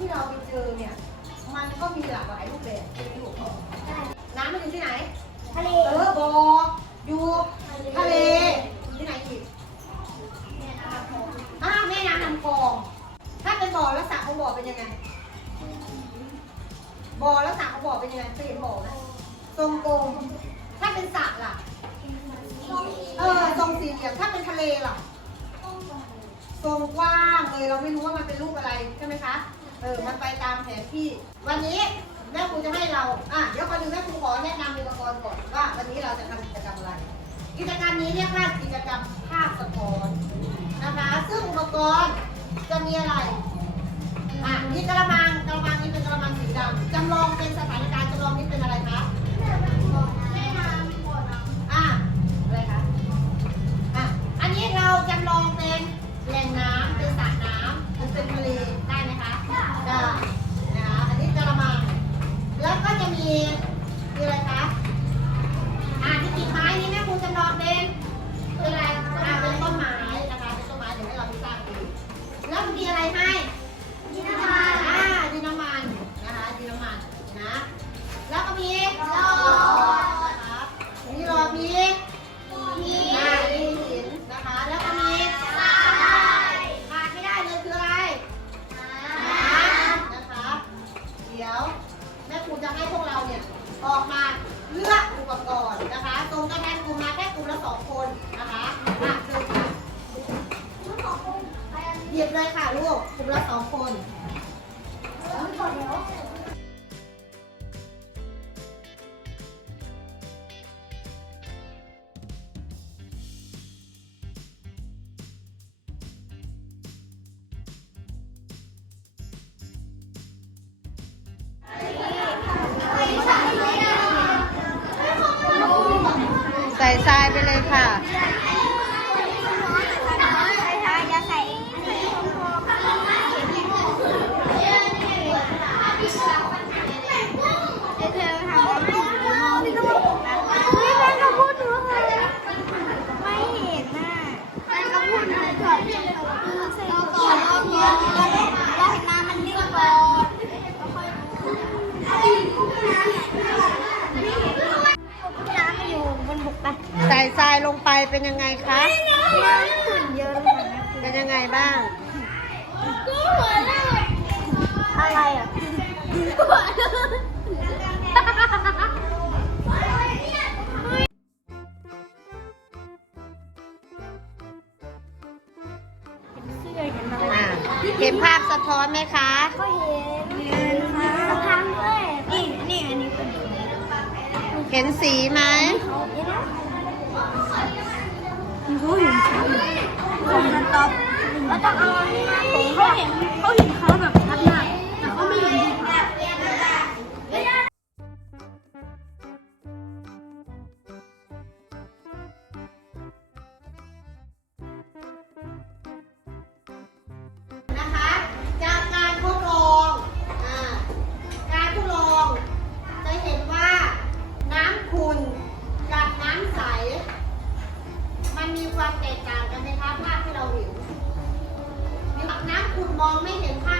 ที่เราไปเจอเนี่ยมันก็มีหลากหลายรูปแบบใช่ไหมลูกน้ำมันอยู่ที่ไหน ทะเล เออบ่ออยู่ทะเลอยู่ที่ไหนอีกอ่าแม่น้ำลำคลอง ถ้าเป็นบ่อลักษณะของบ่อเป็นยังไง บ่อลักษณะของบ่อเป็นยังไงเคยเห็นบ่อไหมทรงกลมถ้าเป็นสระล่ะ เออทรงสี่เหลี่ยมถ้าเป็นทะเลล่ะ ทรงกว้างเลยเราไม่รู้ว่ามันเป็นรูปอะไรใช่ไหมคะ เออ มันไปตามแผนที่ วันนี้แม่ครูจะให้เรา อะ เดี๋ยวก่อนหนึ่งแม่ครูขอแนะนำอุปกรณ์ก่อนว่า วันนี้เราจะทำกิจกรรมอะไร กิจกรรมนี้เรียกว่ากิจกรรมภาพสะท้อนนะคะ ซึ่งอุปกรณ์จะมีอะไร อะ มีกระมัง กระมังนี้เป็นกระมังสีดำจำลองเป็นสถานการณ์จำลองนี้เป็นอะไรคะ อะ อันนี้เราจำลองเป็นแหล่งน้ำเป็นสระน้ำหรือเป็นทะเลได้ไหมคะ ได้นะคะ อันนี้กระมัง แล้วก็จะมี คืออะไรคะ อ่าที่กิ่งไม้นี้แม่ครูจำลองเป็นเป็นอะไร อ่าเป็นต้นไม้นะคะเป็นต้นไม้เดี๋ยวให้เราไปสร้างดูแล้วมีอะไรให้ ยิบเลยค่ะลูกกลุ่มละสองคนใส่ทรายไปเลยค่ะ น้ำอยู่บนบกไป ใส่ทรายลงไป เป็นยังไงคะน้ำขุ่นเยอะเลยนะเป็นยังไงบ้างอะไรอะเสื้อเห็นอะไรอ่าเห็นภาพสะท้อนไหมคะ ก็เห็นเห็นสะพานด้วยนี่นี่อันนี้เป็นเห็นสีไหม เขาเห็นเขาเห็นชัดผมมันตอบแล้วต้องเอาเขาเห็นเขาเห็นเขา เหตุกต่างกันไหมคะภาพที่เราเห็นน้ำขุ่นมองไม่เห็นภาพ